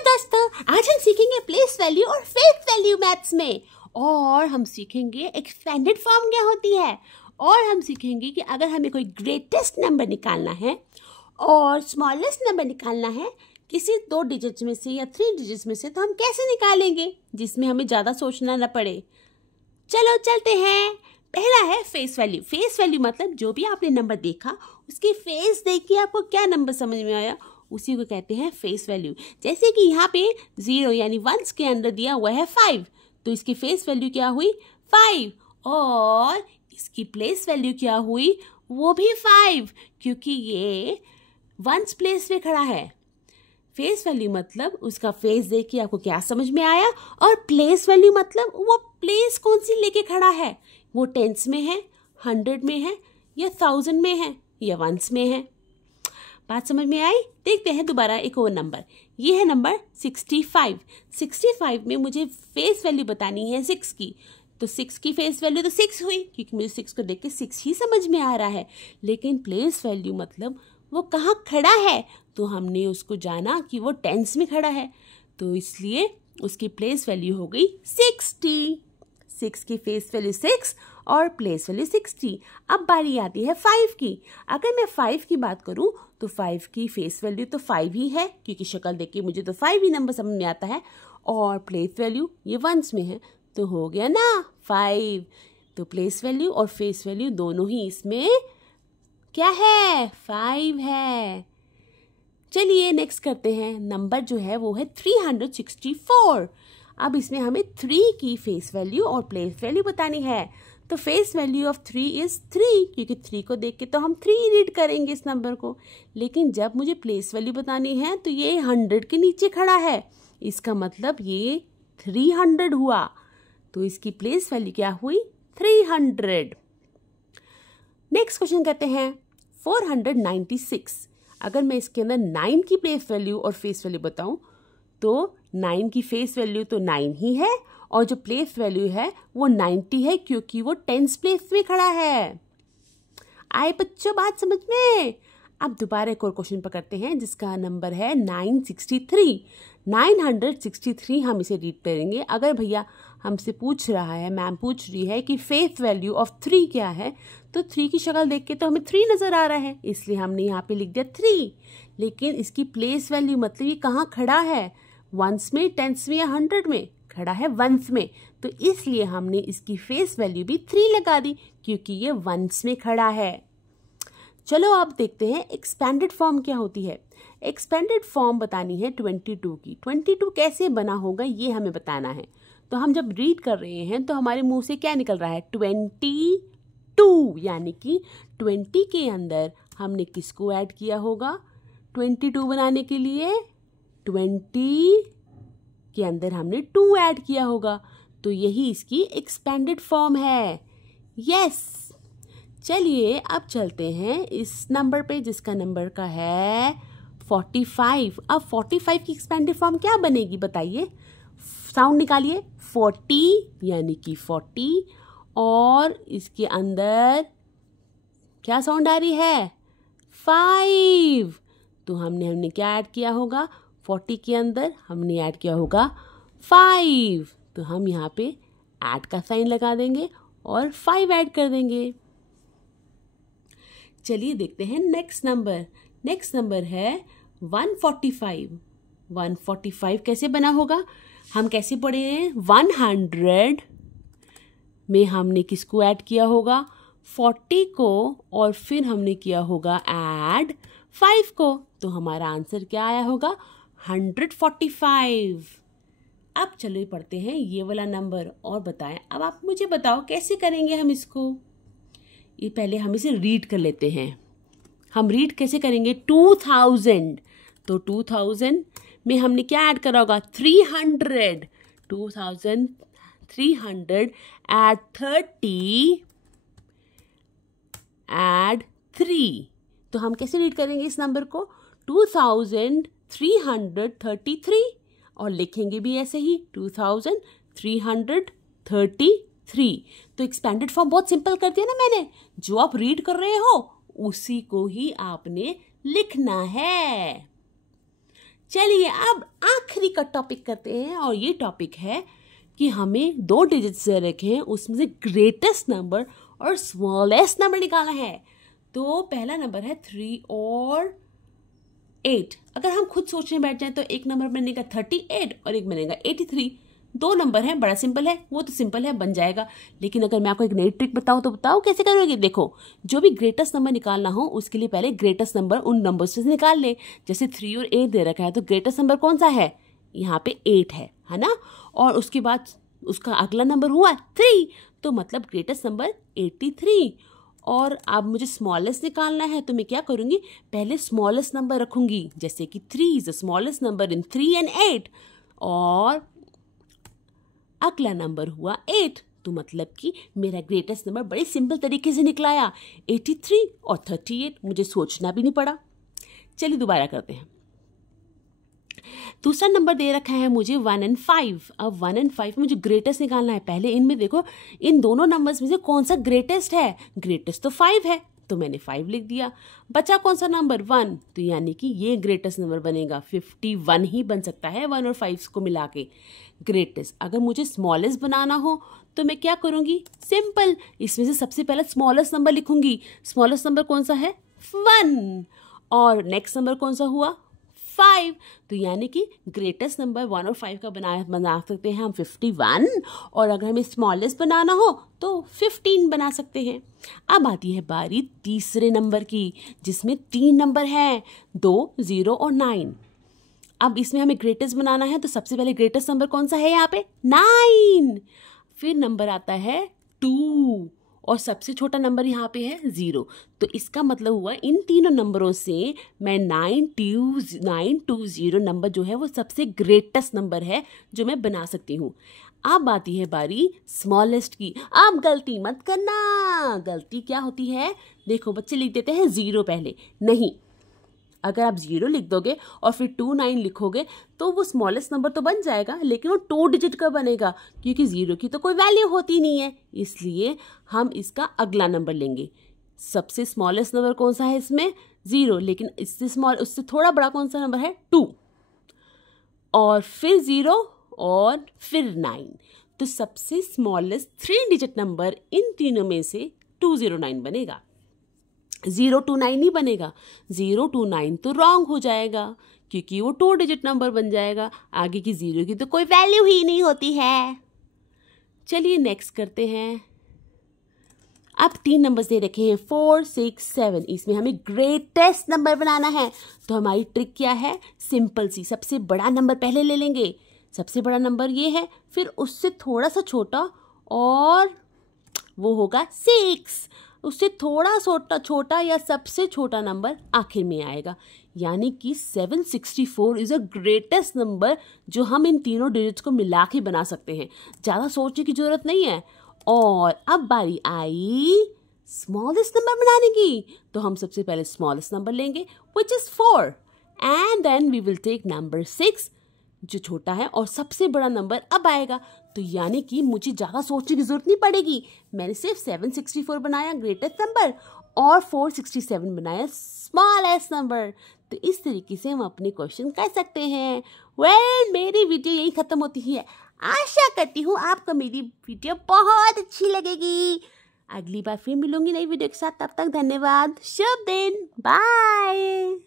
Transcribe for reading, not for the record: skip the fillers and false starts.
दोस्तों, आज हम सीखेंगे प्लेस वैल्यू और फेस वैल्यू मैथ्स में, और हम सीखेंगे एक्सपेंडेड फॉर्म क्या होती है, और हम सीखेंगे कि अगर हमें कोई ग्रेटेस्ट नंबर निकालना है और स्मॉलेस्ट नंबर निकालना है किसी 2 डिजिट्स में से या 3 डिजिट्स में से, तो हम कैसे निकालेंगे जिसमें हमें ज़्यादा सोचना न पड़े। चलो चलते हैं। पहला है फेस वैल्यू। फेस वैल्यू मतलब जो भी आपने नंबर देखा उसकी फेस देख के आपको क्या नंबर समझ में आया उसी को कहते हैं फेस वैल्यू। जैसे कि यहाँ पे 0 यानी 1 के अंदर दिया हुआ है 5, तो इसकी फेस वैल्यू क्या हुई 5, और इसकी प्लेस वैल्यू क्या हुई वो भी 5, क्योंकि ये 1 प्लेस पे खड़ा है। फेस वैल्यू मतलब उसका फेस देख के आपको क्या समझ में आया, और प्लेस वैल्यू मतलब वो प्लेस कौन सी लेके खड़ा है, वो 10s में है, 100 में है, या 1000 में है, या 1s में है। बात समझ में आई? देखते हैं दोबारा एक और नंबर। ये है नंबर 65। 65 में मुझे फेस वैल्यू बतानी है 6 की, तो 6 की फेस वैल्यू तो 6 हुई, क्योंकि मुझे 6 को देख के 6 ही समझ में आ रहा है। लेकिन प्लेस वैल्यू मतलब वो कहाँ खड़ा है, तो हमने उसको जाना कि वो 10s में खड़ा है, तो इसलिए उसकी प्लेस वैल्यू हो गई 60। 6 की फेस वैल्यू 6 और प्लेस वैल्यू 60। अब बारी आती है 5 की। अगर मैं 5 की बात करूं तो 5 की फेस वैल्यू तो 5 ही है, क्योंकि शक्ल देख के मुझे तो 5 ही नंबर समझ में आता है, और प्लेस वैल्यू ये 1s में है, तो हो गया ना 5। तो प्लेस वैल्यू और फेस वैल्यू दोनों ही इसमें क्या है 5 है। चलिए नेक्स्ट करते हैं। नंबर जो है वो है 364। अब इसमें हमें 3 की फेस वैल्यू और प्लेस वैल्यू बतानी है। तो फेस वैल्यू ऑफ 3 इज 3, क्योंकि 3 को देख के तो हम 3 रीड करेंगे इस नंबर को। लेकिन जब मुझे प्लेस वैल्यू बतानी है तो ये 100 के नीचे खड़ा है, इसका मतलब ये 300 हुआ, तो इसकी प्लेस वैल्यू क्या हुई 300। नेक्स्ट क्वेश्चन करते हैं 496। अगर मैं इसके अंदर 9 की प्लेस वैल्यू और फेस वैल्यू बताऊं तो 9 की फेस वैल्यू तो 9 ही है, और जो प्लेस वैल्यू है वो 90 है, क्योंकि वो 10s प्लेस में खड़ा है। आए बच्चों बात समझ में? अब दोबारा एक और क्वेश्चन पकड़ते हैं जिसका नंबर है 963। 963 हम इसे रीड करेंगे। अगर भैया हमसे पूछ रहा है, मैम पूछ रही है कि फेस वैल्यू ऑफ 3 क्या है, तो 3 की शक्ल देख के तो हमें 3 नजर आ रहा है, इसलिए हमने यहाँ पे लिख दिया 3। लेकिन इसकी प्लेस वैल्यू मतलब ये कहाँ खड़ा है, 1s में, 10s में या 100 में? खड़ा है 1s में, तो इसलिए हमने इसकी फेस वैल्यू भी 3 लगा दी, क्योंकि ये 1s में खड़ा है। चलो अब देखते हैं एक्सपेंडेड फॉर्म क्या होती है। एक्सपेंडेड फॉर्म बतानी है 22 की। 22 कैसे बना होगा ये हमें बताना है। तो हम जब रीड कर रहे हैं तो हमारे मुंह से क्या निकल रहा है 22, यानी कि 20 के अंदर हमने किसको ऐड किया होगा 22 बनाने के लिए? 20 के अंदर हमने 2 ऐड किया होगा, तो यही इसकी एक्सपेंडेड फॉर्म है। यस। चलिए अब चलते हैं इस नंबर पे जिसका नंबर का है 45। अब 45 की एक्सपेंडेड फॉर्म क्या बनेगी बताइए? साउंड निकालिए। 40 यानी कि 40, और इसके अंदर क्या साउंड आ रही है 5, तो हमने क्या ऐड किया होगा 40 के अंदर? हमने ऐड किया होगा 5, तो हम यहाँ पे ऐड का साइन लगा देंगे और 5 ऐड कर देंगे। चलिए देखते हैं नेक्स्ट नंबर। नेक्स्ट नंबर है 145। 145 कैसे बना होगा? हम कैसे पढ़े हैं 100 में हमने किसको ऐड किया होगा 40 को, और फिर हमने किया होगा ऐड 5 को, तो हमारा आंसर क्या आया होगा 145। अब चलो पढ़ते हैं ये वाला नंबर और बताएं। अब आप मुझे बताओ कैसे करेंगे हम इसको। ये पहले हम इसे रीड कर लेते हैं। हम रीड कैसे करेंगे 2000, तो 2000 में हमने क्या ऐड करा होगा 300। 2300 ऐड 30 ऐड 3, तो हम कैसे रीड करेंगे इस नंबर को 2333, और लिखेंगे भी ऐसे ही 2333। तो एक्सपेंडेड फॉर्म बहुत सिंपल कर दिया ना मैंने। जो आप रीड कर रहे हो उसी को ही आपने लिखना है। चलिए अब आखिरी आखिरी का टॉपिक करते हैं और ये टॉपिक है कि हमें 2 डिजिट्स दे रखे हैं, उसमें से ग्रेटेस्ट नंबर और स्मॉलेस्ट नंबर निकालना है। तो पहला नंबर है 3 और 8। अगर हम खुद सोचने बैठ जाएं तो एक नंबर बनेगा 38 और एक बनेगा 83। 2 नंबर हैं, बड़ा सिंपल है, वो तो सिंपल है, बन जाएगा। लेकिन अगर मैं आपको एक नई ट्रिक बताऊं तो बताओ कैसे करोगे। देखो, जो भी ग्रेटेस्ट नंबर निकालना हो उसके लिए पहले ग्रेटेस्ट नंबर उन नंबर से निकाल ले। जैसे 3 और 8 दे रखा है तो ग्रेटेस्ट नंबर कौन सा है, यहाँ पे 8 है ना। और उसके बाद उसका अगला नंबर हुआ 3, तो मतलब ग्रेटेस्ट नंबर 83। और अब मुझे स्मॉलेस्ट निकालना है तो मैं क्या करूँगी, पहले स्मॉलेस्ट नंबर रखूँगी, जैसे कि 3 is the smallest number in 3 and 8, और अगला नंबर हुआ 8, तो मतलब कि मेरा ग्रेटेस्ट नंबर बड़े सिंपल तरीके से निकलाया 83 और 38, मुझे सोचना भी नहीं पड़ा। चलिए दोबारा करते हैं। दूसरा नंबर दे रखा है मुझे 1 and 5। अब 1 and 5 मुझे ग्रेटेस्ट निकालना है। पहले इनमें देखो, इन दोनों नंबर्स में से कौन सा ग्रेटेस्ट है। ग्रेटेस्ट तो 5 है, तो मैंने 5 लिख दिया। बचा कौन सा नंबर, 1, तो यानी कि ये ग्रेटेस्ट नंबर बनेगा। 51 ही बन सकता है 1 और 5 को मिला के ग्रेटेस्ट। अगर मुझे स्मॉलेस्ट बनाना हो तो मैं क्या करूँगी, सिंपल, इसमें से सबसे पहले स्मॉलेस्ट नंबर लिखूंगी। स्मॉलेस्ट नंबर कौन सा है, 1, और नेक्स्ट नंबर कौन सा हुआ, 5, तो यानी कि ग्रेटेस्ट नंबर 1 और 5 का बना सकते हैं हम 51, और अगर हमें स्मॉलेस्ट बनाना हो तो 15 बना सकते हैं। अब आती है बारी तीसरे नंबर की, जिसमें 3 नंबर हैं, 2, 0 और 9। अब इसमें हमें ग्रेटेस्ट बनाना है तो सबसे पहले ग्रेटेस्ट नंबर कौन सा है यहाँ पे, 9। फिर नंबर आता है 2 और सबसे छोटा नंबर यहाँ पे है 0। तो इसका मतलब हुआ इन तीनों नंबरों से मैं 920 नंबर जो है वो सबसे ग्रेटेस्ट नंबर है जो मैं बना सकती हूँ। अब आती है बारी स्मॉलेस्ट की। अब गलती मत करना। गलती क्या होती है, देखो बच्चे लिख देते हैं 0 पहले। नहीं, अगर आप 0 लिख दोगे और फिर 29 लिखोगे तो वो स्मॉलेस्ट नंबर तो बन जाएगा, लेकिन वो 2 डिजिट का बनेगा, क्योंकि 0 की तो कोई वैल्यू होती नहीं है। इसलिए हम इसका अगला नंबर लेंगे। सबसे स्मॉलेस्ट नंबर कौन सा है इसमें, 0, लेकिन उससे थोड़ा बड़ा कौन सा नंबर है, 2, और फिर 0 और फिर 9। तो सबसे स्मॉलेस्ट 3 डिजिट नंबर इन तीनों में से 209 बनेगा। 029 नहीं बनेगा। 029 तो रॉन्ग हो जाएगा, क्योंकि वो 2 डिजिट नंबर बन जाएगा। आगे की 0 की तो कोई वैल्यू ही नहीं होती है। चलिए नेक्स्ट करते हैं। अब 3 नंबर्स दे रखे हैं, 4, 6, 7। इसमें हमें ग्रेटेस्ट नंबर बनाना है। तो हमारी ट्रिक क्या है, सिंपल सी, सबसे बड़ा नंबर पहले ले लेंगे। सबसे बड़ा नंबर ये है, फिर उससे थोड़ा सा छोटा, और वो होगा 6। उससे थोड़ा छोटा या सबसे छोटा नंबर आखिर में आएगा, यानी कि 764 इज अ ग्रेटेस्ट नंबर जो हम इन तीनों डिजिट्स को मिला के बना सकते हैं। ज़्यादा सोचने की जरूरत नहीं है। और अब बारी आई स्मॉलेस्ट नंबर बनाने की। तो हम सबसे पहले स्मॉलेस्ट नंबर लेंगे which is 4, and then we will take number 6 जो छोटा है, और सबसे बड़ा नंबर अब आएगा। तो यानी कि मुझे ज़्यादा सोचने की जरूरत नहीं पड़ेगी। मैंने सिर्फ 764 बनाया ग्रेटेस्ट नंबर और 467 बनाया स्मॉलेस्ट नंबर। तो इस तरीके से हम अपने क्वेश्चन कर सकते हैं। मेरी वीडियो यही खत्म होती है। आशा करती हूँ आपको मेरी वीडियो बहुत अच्छी लगेगी। अगली बार फिर मिलूंगी नई वीडियो के साथ। तब तक धन्यवाद। शुभ दिन। बाय।